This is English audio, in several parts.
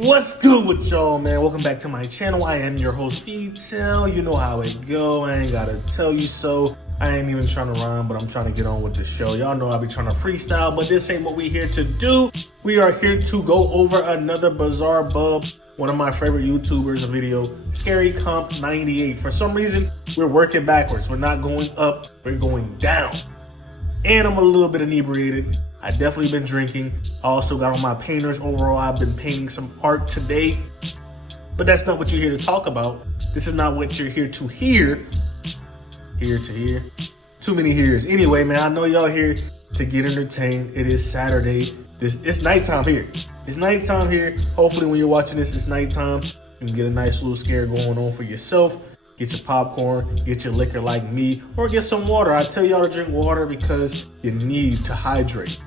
What's good with y'all, man? Welcome back to my channel. I am your host, Phoebe. You know how it go. I ain't gotta tell you so. I ain't even trying to rhyme, but I'm trying to get on with the show. Y'all know I be trying to freestyle, but this ain't what we here to do. We are here to go over another bizarre bub. One of my favorite YouTubers, a video, Scary Comp 98. For some reason, we're working backwards. We're not going up, we're going down. And I'm a little bit inebriated. I definitely been drinking. I also got on my painters. Overall, I've been painting some art today. But that's not what you're here to talk about. This is not what you're here to hear. Here to hear. Too many hears. Anyway, man, I know y'all here to get entertained. It is Saturday. It's nighttime here. It's nighttime here. Hopefully when you're watching this, it's nighttime. You can get a nice little scare going on for yourself. Get your popcorn, get your liquor like me, or get some water. I tell y'all to drink water because you need to hydrate.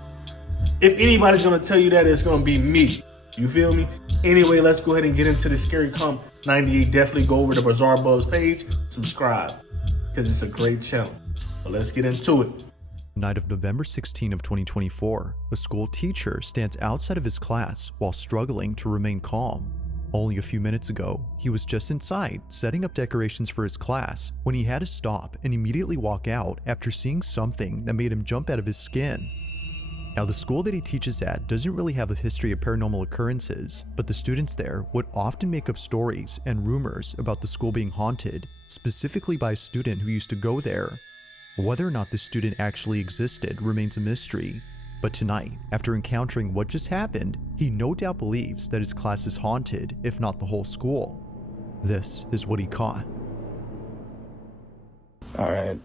If anybody's gonna tell you that, it's gonna be me. You feel me? Anyway, let's go ahead and get into the Scary Comp 98. Definitely go over to Bizarre Bubs page, subscribe, because it's a great channel. But let's get into it. Night of November 16 of 2024, a school teacher stands outside of his class while struggling to remain calm. Only a few minutes ago, he was just inside setting up decorations for his class when he had to stop and immediately walk out after seeing something that made him jump out of his skin. Now, the school that he teaches at doesn't really have a history of paranormal occurrences, but the students there would often make up stories and rumors about the school being haunted, specifically by a student who used to go there. Whether or not this student actually existed remains a mystery, but tonight, after encountering what just happened, he no doubt believes that his class is haunted, if not the whole school. This is what he caught. All right,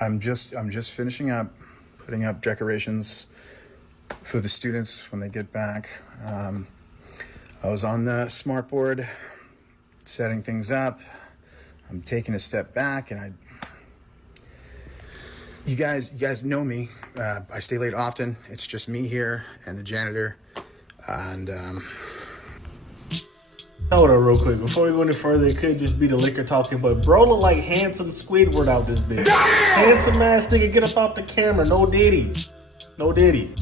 I'm just finishing up putting up decorations for the students when they get back. I was on the smartboard setting things up. I'm taking a step back, and you guys know me. I stay late often. It's just me here and the janitor, and Hold on real quick. Before we go any further, it could just be the liquor talking, but bro look like handsome Squidward out this bitch. Handsome ass nigga, get up off the camera. No diddy. No diddy.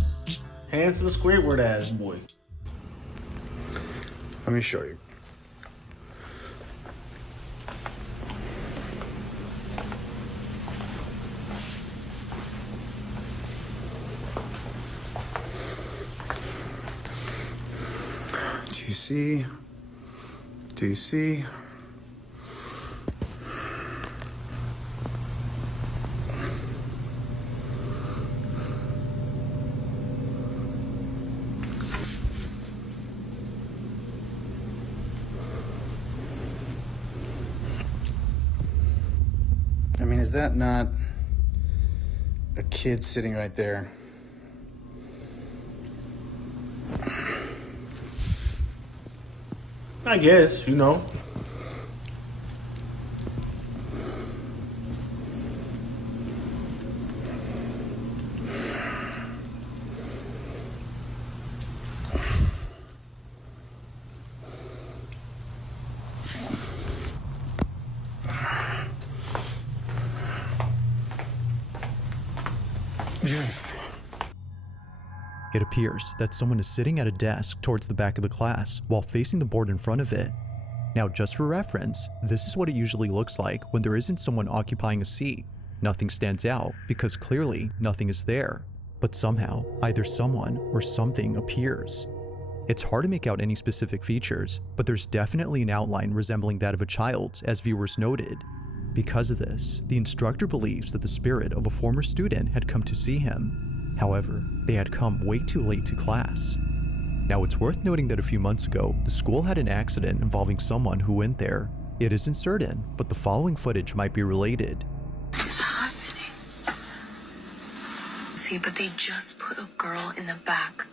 Handsome Squidward ass boy. let me show you. Do you see? Do you see? I mean, is that not a kid sitting right there? I guess, you know. It appears that someone is sitting at a desk towards the back of the class while facing the board in front of it. Now, just for reference, this is what it usually looks like when there isn't someone occupying a seat. Nothing stands out because clearly nothing is there, but somehow either someone or something appears. It's hard to make out any specific features, but there's definitely an outline resembling that of a child's, as viewers noted. Because of this, the instructor believes that the spirit of a former student had come to see him. However, they had come way too late to class. Now, it's worth noting that a few months ago, the school had an accident involving someone who went there. It isn't certain, but the following footage might be related. What's happening? See, but they just put a girl in the back.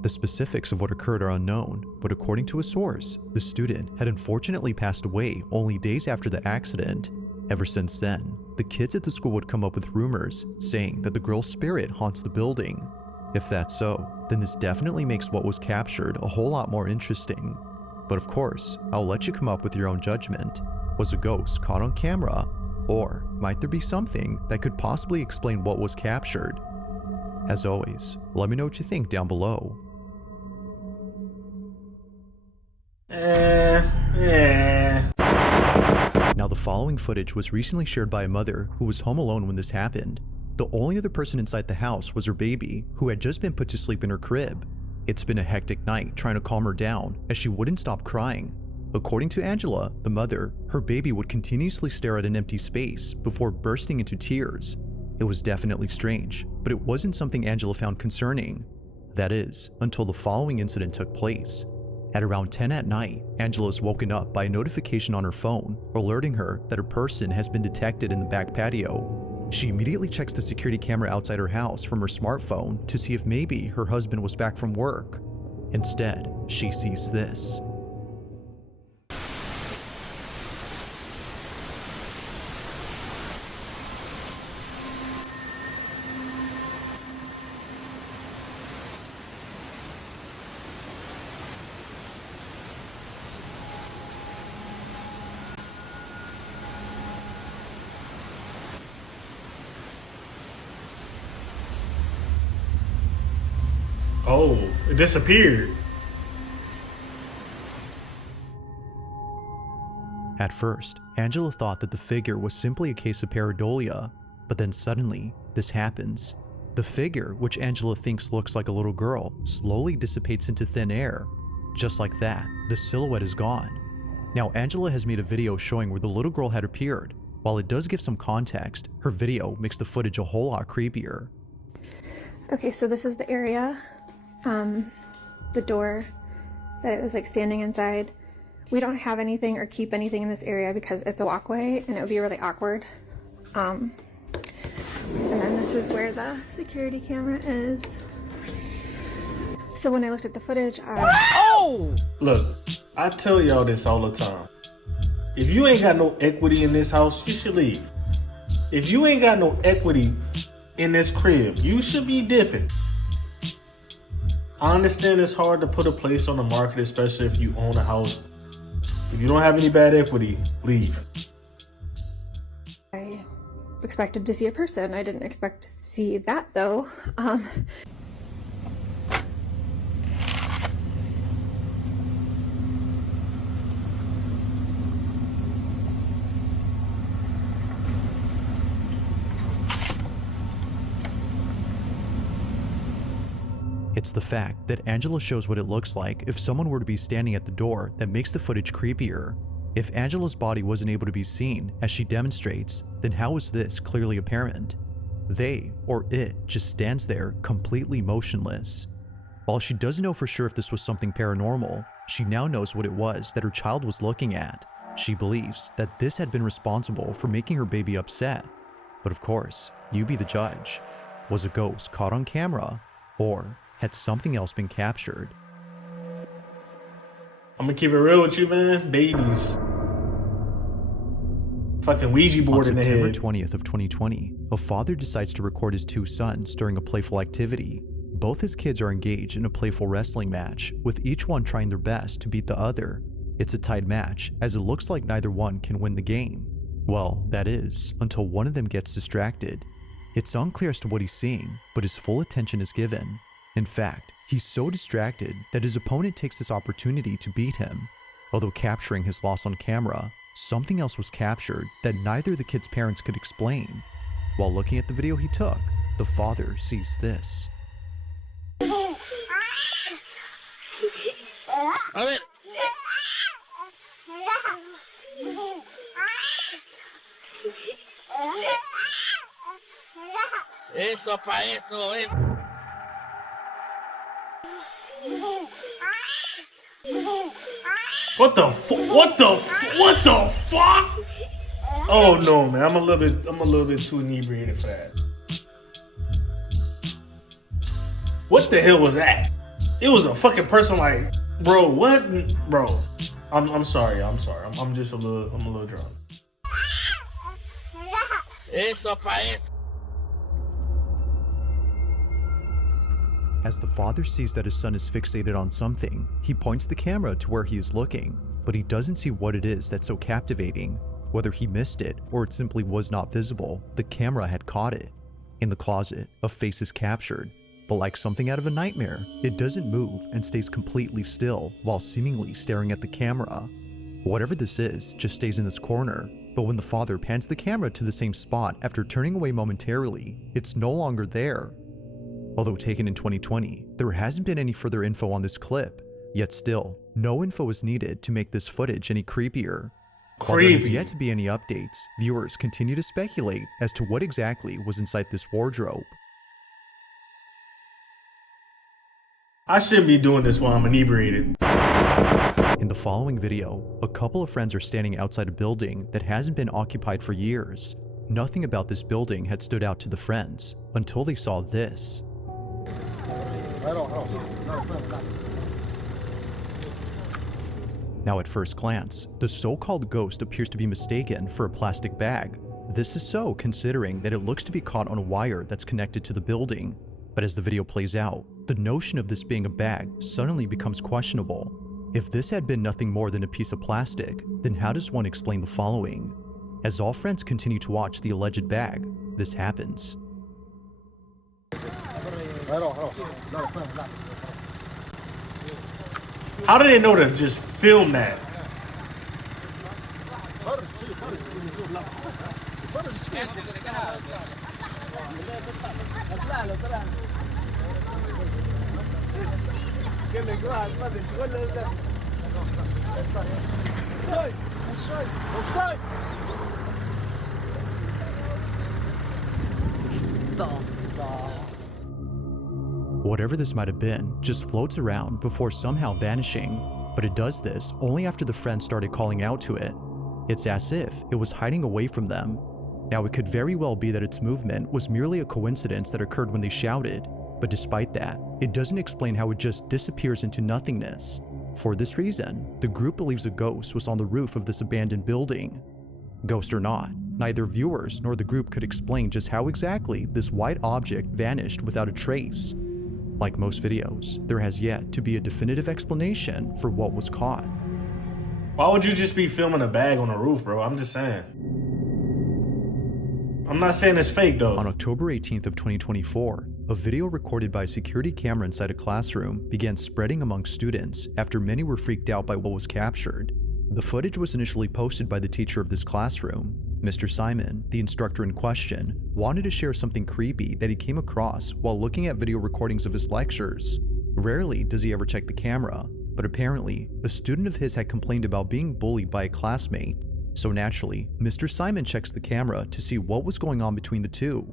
The specifics of what occurred are unknown, but according to a source, the student had unfortunately passed away only days after the accident. Ever since then, the kids at the school would come up with rumors saying that the girl's spirit haunts the building. If that's so, then this definitely makes what was captured a whole lot more interesting. But of course, I'll let you come up with your own judgment. Was a ghost caught on camera? Or might there be something that could possibly explain what was captured? As always, let me know what you think down below. Now, the following footage was recently shared by a mother who was home alone when this happened. The only other person inside the house was her baby, who had just been put to sleep in her crib. It's been a hectic night trying to calm her down as she wouldn't stop crying. According to Angela, the mother, her baby would continuously stare at an empty space before bursting into tears. It was definitely strange, but it wasn't something Angela found concerning. That is, until the following incident took place. At around 10 at night, Angela is woken up by a notification on her phone, alerting her that a person has been detected in the back patio. She immediately checks the security camera outside her house from her smartphone to see if maybe her husband was back from work. Instead, she sees this. Oh, it disappeared. At first, Angela thought that the figure was simply a case of pareidolia, but then suddenly, this happens. The figure, which Angela thinks looks like a little girl, slowly dissipates into thin air. Just like that, the silhouette is gone. Now, Angela has made a video showing where the little girl had appeared. While it does give some context, her video makes the footage a whole lot creepier. Okay, so this is the area, the door that it was like standing inside. We don't have anything or keep anything in this area because it's a walkway and it would be really awkward. And then this is where the security camera is. So when I looked at the footage, Look, I tell y'all this all the time. If you ain't got no equity in this house, you should leave. If you ain't got no equity in this crib, you should be dipping. I understand it's hard to put a place on the market, especially if you own a house. If you don't have any bad equity, leave. I expected to see a person. I didn't expect to see that though. It's the fact that Angela shows what it looks like if someone were to be standing at the door that makes the footage creepier. If Angela's body wasn't able to be seen, as she demonstrates, then how is this clearly apparent? They, or it, just stands there completely motionless. While she doesn't know for sure if this was something paranormal, she now knows what it was that her child was looking at. She believes that this had been responsible for making her baby upset. But of course, you be the judge. Was a ghost caught on camera, or had something else been captured? I'm gonna keep it real with you, man. Babies. Fucking Ouija board in On the September head. 20th of 2020, a father decides to record his two sons during a playful activity. Both his kids are engaged in a playful wrestling match, with each one trying their best to beat the other. It's a tied match, as it looks like neither one can win the game. Well, that is, until one of them gets distracted. It's unclear as to what he's seeing, but his full attention is given. In fact, he's so distracted that his opponent takes this opportunity to beat him. Although capturing his loss on camera, something else was captured that neither the kid's parents could explain. While looking at the video he took, the father sees this. A ver. Eso pa' eso, eso. What the fuck? Oh no, man. I'm a little bit too inebriated for that. What the hell was that? It was a fucking person like, bro, what? Bro, I'm sorry. I'm just a little drunk. Eso pa' eso. As the father sees that his son is fixated on something, he points the camera to where he is looking, but he doesn't see what it is that's so captivating. Whether he missed it or it simply was not visible, the camera had caught it. In the closet, a face is captured, but like something out of a nightmare, it doesn't move and stays completely still while seemingly staring at the camera. Whatever this is just stays in this corner, but when the father pans the camera to the same spot after turning away momentarily, it's no longer there. Although taken in 2020, there hasn't been any further info on this clip, yet still, no info is needed to make this footage any creepier. While there has yet to be any updates, viewers continue to speculate as to what exactly was inside this wardrobe. I shouldn't be doing this while I'm inebriated. In the following video, a couple of friends are standing outside a building that hasn't been occupied for years. Nothing about this building had stood out to the friends until they saw this. Now at first glance, the so-called ghost appears to be mistaken for a plastic bag. This is so considering that it looks to be caught on a wire that's connected to the building. But as the video plays out, the notion of this being a bag suddenly becomes questionable. If this had been nothing more than a piece of plastic, then how does one explain the following? As all friends continue to watch the alleged bag, this happens. How did they know to just film that? Whatever this might have been just floats around before somehow vanishing, but it does this only after the friends started calling out to it. It's as if it was hiding away from them. Now it could very well be that its movement was merely a coincidence that occurred when they shouted, but despite that, it doesn't explain how it just disappears into nothingness. For this reason, the group believes a ghost was on the roof of this abandoned building. Ghost or not, neither viewers nor the group could explain just how exactly this white object vanished without a trace. Like most videos, there has yet to be a definitive explanation for what was caught. Why would you just be filming a bag on a roof, bro? I'm just saying. I'm not saying it's fake though. On October 18th of 2024, a video recorded by a security camera inside a classroom began spreading among students after many were freaked out by what was captured. The footage was initially posted by the teacher of this classroom. Mr. Simon, the instructor in question, wanted to share something creepy that he came across while looking at video recordings of his lectures. Rarely does he ever check the camera, but apparently, a student of his had complained about being bullied by a classmate. So naturally, Mr. Simon checks the camera to see what was going on between the two.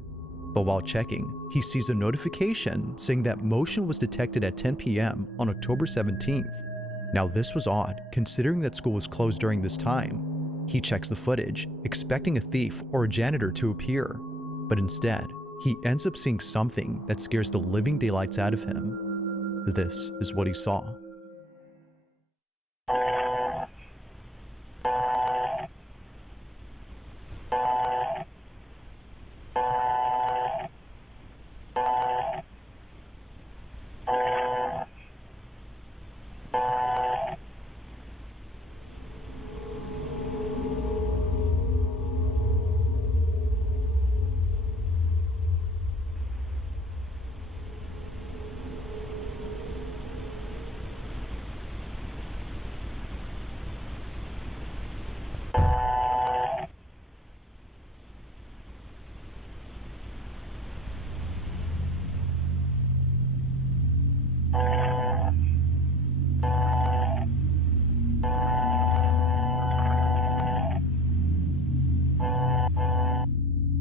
But while checking, he sees a notification saying that motion was detected at 10 p.m. on October 17th. Now this was odd, considering that school was closed during this time. He checks the footage, expecting a thief or a janitor to appear. But instead, he ends up seeing something that scares the living daylights out of him. This is what he saw.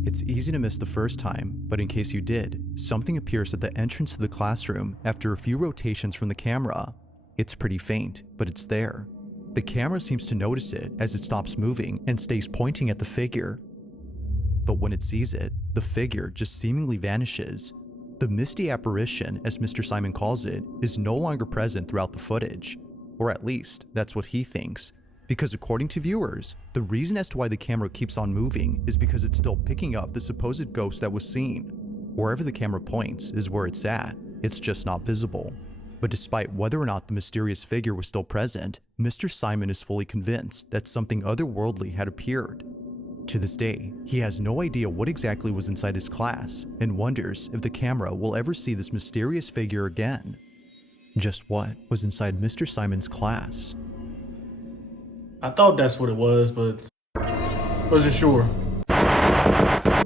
It's easy to miss the first time, but in case you did, something appears at the entrance to the classroom after a few rotations from the camera. It's pretty faint, but it's there. The camera seems to notice it as it stops moving and stays pointing at the figure. But when it sees it, the figure just seemingly vanishes. The misty apparition, as Mr. Simon calls it, is no longer present throughout the footage. Or at least, that's what he thinks. Because according to viewers, the reason as to why the camera keeps on moving is because it's still picking up the supposed ghost that was seen. Wherever the camera points is where it's at, it's just not visible. But despite whether or not the mysterious figure was still present, Mr. Simon is fully convinced that something otherworldly had appeared. To this day, he has no idea what exactly was inside his class and wonders if the camera will ever see this mysterious figure again. Just what was inside Mr. Simon's class? I thought that's what it was, but wasn't sure.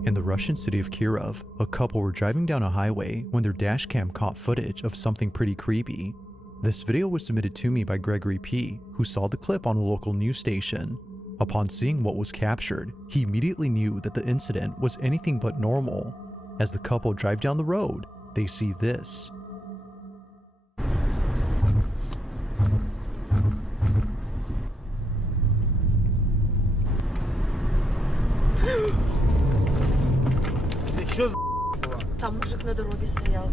In the Russian city of Kirov, a couple were driving down a highway when their dashcam caught footage of something pretty creepy. This video was submitted to me by Gregory P., who saw the clip on a local news station. Upon seeing what was captured, he immediately knew that the incident was anything but normal. As the couple drive down the road, they see this. Там мужик на дороге стоял.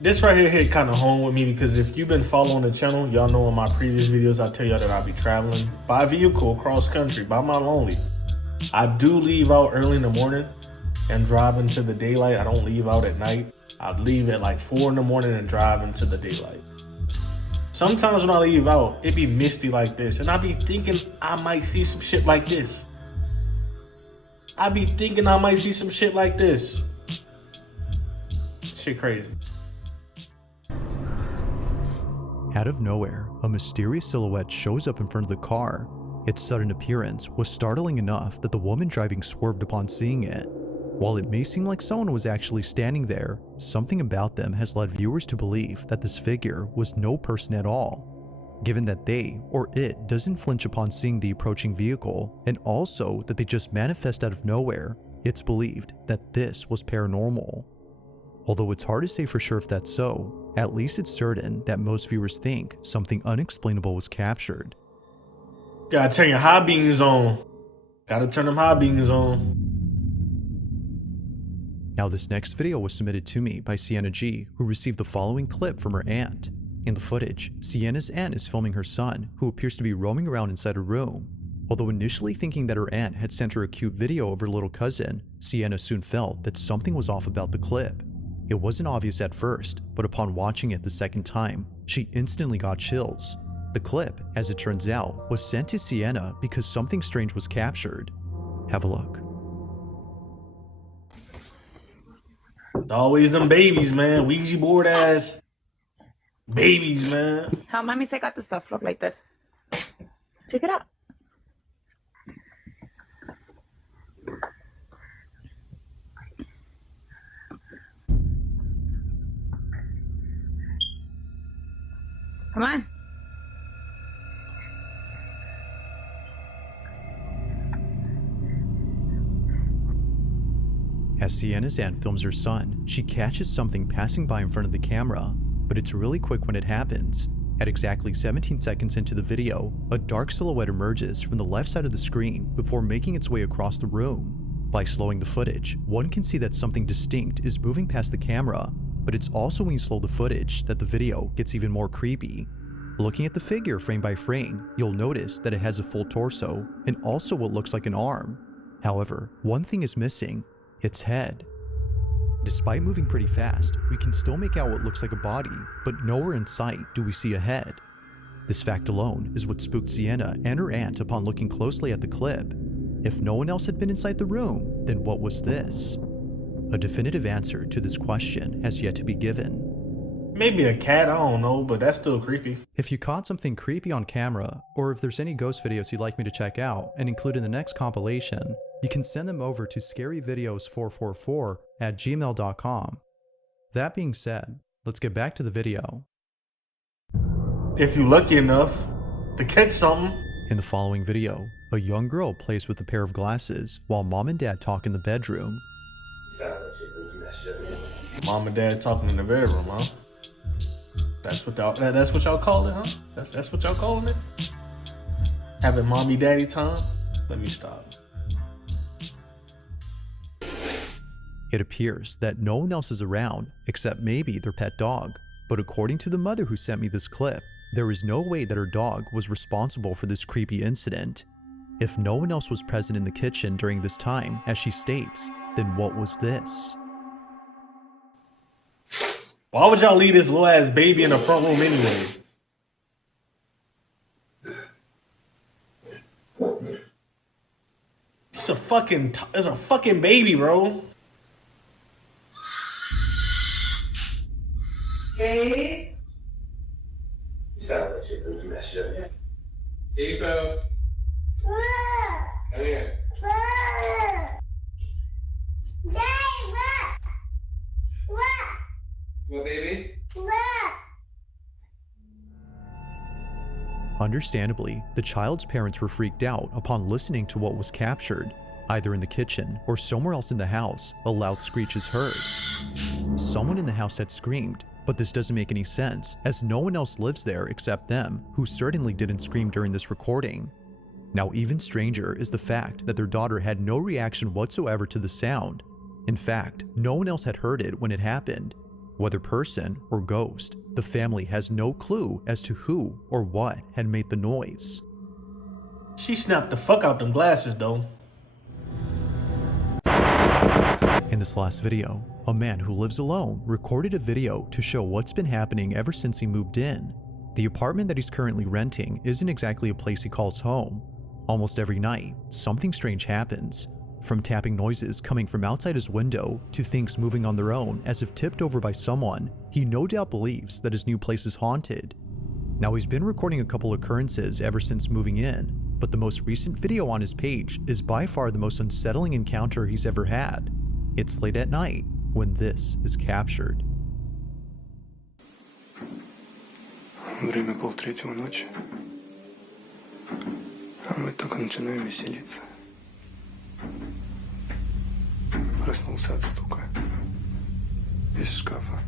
This right here hit kind of home with me because if you've been following the channel, y'all know in my previous videos I tell y'all that I'll be traveling by vehicle across country by my lonely. I do leave out early in the morning and drive into the daylight. I don't leave out at night. I leave at like 4 in the morning and drive into the daylight. Sometimes when I leave out, it be misty like this, and I be thinking I might see some shit like this. Shit crazy. Out of nowhere, a mysterious silhouette shows up in front of the car. Its sudden appearance was startling enough that the woman driving swerved upon seeing it. While it may seem like someone was actually standing there, something about them has led viewers to believe that this figure was no person at all, given that they or it doesn't flinch upon seeing the approaching vehicle, and also that they just manifest out of nowhere. It's believed that this was paranormal. Although it's hard to say for sure if that's so, at least it's certain that most viewers think something unexplainable was captured. Gotta turn your high beams on. Gotta turn them high beams on. Now this next video was submitted to me by Sienna G, who received the following clip from her aunt. In the footage, Sienna's aunt is filming her son, who appears to be roaming around inside a room. Although initially thinking that her aunt had sent her a cute video of her little cousin, Sienna soon felt that something was off about the clip. It wasn't obvious at first, but upon watching it the second time, she instantly got chills. The clip, as it turns out, was sent to Sienna because something strange was captured. Have a look. Always them babies, man. Ouija board ass babies, man. How mommy take out the stuff look like this? Check it out. Come on. As Sienna's aunt films her son, she catches something passing by in front of the camera, but it's really quick when it happens. At exactly 17 seconds into the video, a dark silhouette emerges from the left side of the screen before making its way across the room. By slowing the footage, one can see that something distinct is moving past the camera, but it's also when you slow the footage that the video gets even more creepy. Looking at the figure frame by frame, you'll notice that it has a full torso and also what looks like an arm. However, one thing is missing: its head. Despite moving pretty fast, we can still make out what looks like a body, but nowhere in sight do we see a head. This fact alone is what spooked Sienna and her aunt upon looking closely at the clip. If no one else had been inside the room, then what was this? A definitive answer to this question has yet to be given. Maybe a cat, I don't know, but that's still creepy. If you caught something creepy on camera, or if there's any ghost videos you'd like me to check out and include in the next compilation, you can send them over to scaryvideos444@gmail.com. That being said, let's get back to the video. If you're lucky enough to catch something. In the following video, a young girl plays with a pair of glasses while mom and dad talk in the bedroom. Mom and dad talking in the bedroom, huh? That's what y'all call it, huh? That's what y'all calling it? Having mommy daddy time? Let me stop. It appears that no one else is around except maybe their pet dog, but according to the mother who sent me this clip, there is no way that her dog was responsible for this creepy incident. If no one else was present in the kitchen during this time, as she states, then what was this? Why would y'all leave this little ass baby in the front room anyway? It's a fucking baby, bro. Hey. You sound like she's losing that shit. Hey, bro. Come here. What, baby? Understandably, the child's parents were freaked out upon listening to what was captured. Either in the kitchen or somewhere else in the house, a loud screech is heard. Someone in the house had screamed, but this doesn't make any sense as no one else lives there except them, who certainly didn't scream during this recording. Now, even stranger is the fact that their daughter had no reaction whatsoever to the sound. In fact, no one else had heard it when it happened. Whether person or ghost, the family has no clue as to who or what had made the noise. She snapped the fuck out them glasses, though. In this last video, a man who lives alone recorded a video to show what's been happening ever since he moved in. The apartment that he's currently renting isn't exactly a place he calls home. Almost every night, something strange happens. From tapping noises coming from outside his window to things moving on their own as if tipped over by someone, he no doubt believes that his new place is haunted. Now, he's been recording a couple occurrences ever since moving in, but the most recent video on his page is by far the most unsettling encounter he's ever had. It's late at night when this is captured. Время 2:30 ночи, а мы только начинаем веселиться. Проснулся от стука из шкафа.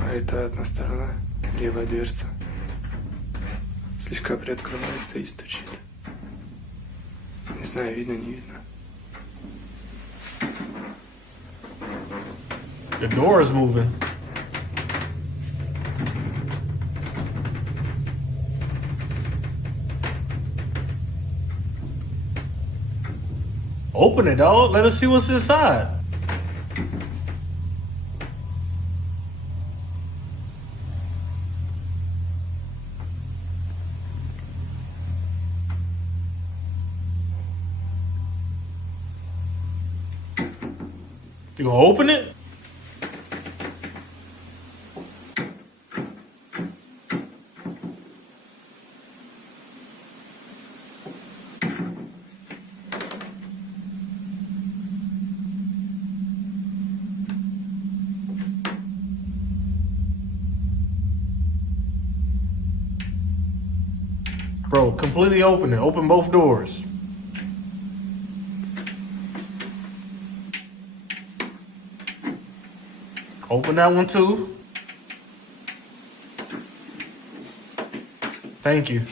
А это одна сторона, левая дверца, слегка приоткрывается и стучит. Не знаю, видно, не видно. The door is moving. Open it, dog. Let us see what's inside. You gonna open it? Bro, completely open it. Open both doors. Open that one too. Thank you.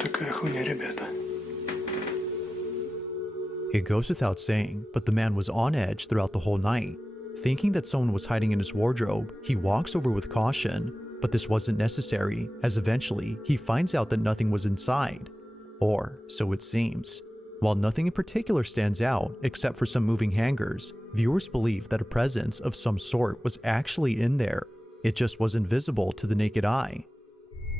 Такая хуйня, ребята. It goes without saying, but the man was on edge throughout the whole night. Thinking that someone was hiding in his wardrobe, he walks over with caution, but this wasn't necessary, as eventually he finds out that nothing was inside. Or so it seems. While nothing in particular stands out except for some moving hangers, viewers believe that a presence of some sort was actually in there. It just wasn't visible to the naked eye.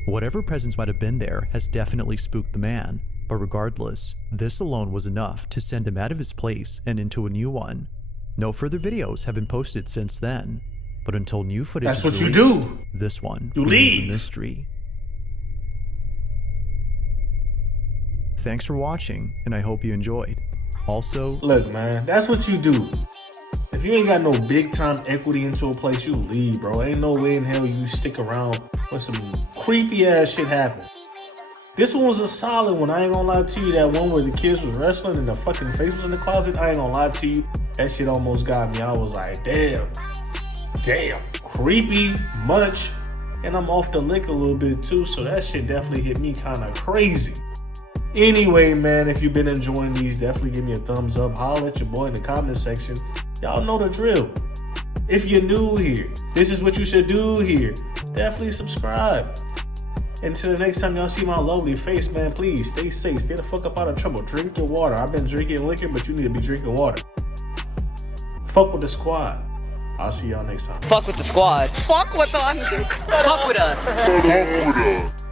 Whatever presence might have been there has definitely spooked the man, but regardless, this alone was enough to send him out of his place and into a new one. No further videos have been posted since then, but until new footage That's is what you released, do. this one You remains leave. a mystery. Thanks for watching, and I hope you enjoyed. Also, Look, man, that's what you do. If you ain't got no big time equity into a place, you leave, bro. Ain't no way in hell you stick around when some creepy ass shit happen. This one was a solid one. I ain't gonna lie to you. That one where the kids was wrestling and the fucking face was in the closet. I ain't gonna lie to you. That shit almost got me. I was like, damn, creepy much. And I'm off the lick a little bit too. So that shit definitely hit me kind of crazy. Anyway, man, if you've been enjoying these, definitely give me a thumbs up. Holler at your boy in the comment section. Y'all know the drill. If you're new here, this is what you should do here. Definitely subscribe. Until the next time y'all see my lovely face, man, please stay safe. Stay the fuck up out of trouble. Drink your water. I've been drinking liquor, but you need to be drinking water. Fuck with the squad. I'll see y'all next time. Fuck with the squad. Fuck with us. Fuck with us. Fuck with us.